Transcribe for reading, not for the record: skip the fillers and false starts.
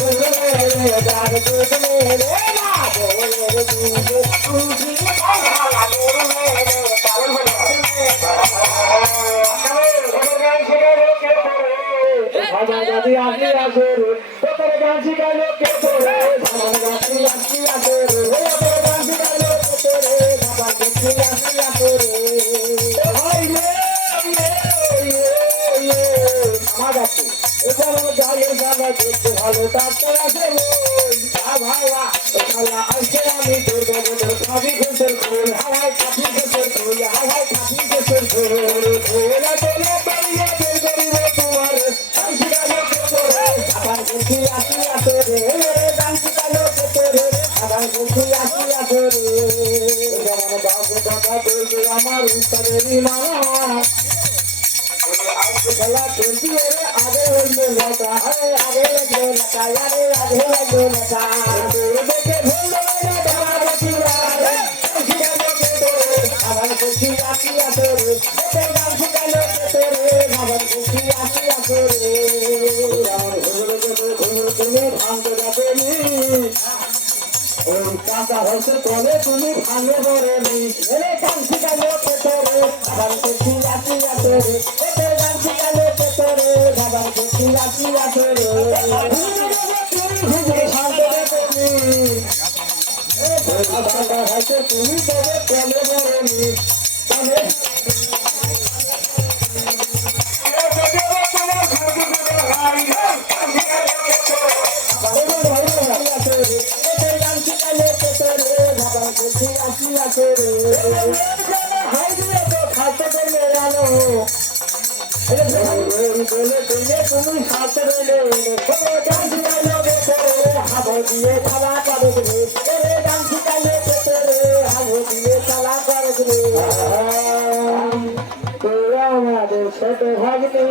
তুমি যার দুধ মেরে না বলের দুধ উঠি ভালা মেরে মেরে পালন হলো দাদি আসি আসে রে তোর গান শিখালো কে তোরে আমার গাছি আসি আসে রে তোর গান শিখালো কে তোরে বাবা গাছি আসি আসে রে হাই রে আমার গাছি এবার গায়ে গানা দেখতে ভালো ডাক্তার আছে ভাইয়া শালা আজকে আমি তোর বড় খাবি গোসল ফুল হাওয়ায় কাপি গোসল ফুল হাওয়ায় কাপি গোসল ফুল ওলা তোলা পাইয়া বের করিব তোমার আবার দেখি আসি আসে রে গান শিখালো কে তোরে আবার দেখি আসি আসে রে যেমন বাবু কথা বলবে আমার উত্তরেরই মামা খেলা খেলছি রে আগে হইলো লতা আগে লাগলো লতা আরে আগে লাগলো লতা তোর দেখে ভুললো না ধরা বসিলা রে শিখালো কে তোরে আবার দেখি আসি আসে রে গান শিখালো কে তোরে আবার দেখি আসি আসে রে তুমি ভাঙতে যাবে নি ওই কাঁচা হয়েছে তলে তুমি ভাঙে ধরে নি রে গান শিখালো কে তোরে আবার দেখি আসি আসে রে গান শিখালো কে তোরে আবার দেখি আসি আসে রে ভাঙতে যাবে নি কাঁচা হয়েছে তুমি তবে তলে ধরে নি তবে তুমি খাতে হাবো দিয়ে খাওয়া করবে গান শিখালে হাবো দিয়ে চালা করবে তোরা আমাদের ছোট ভাগ্নি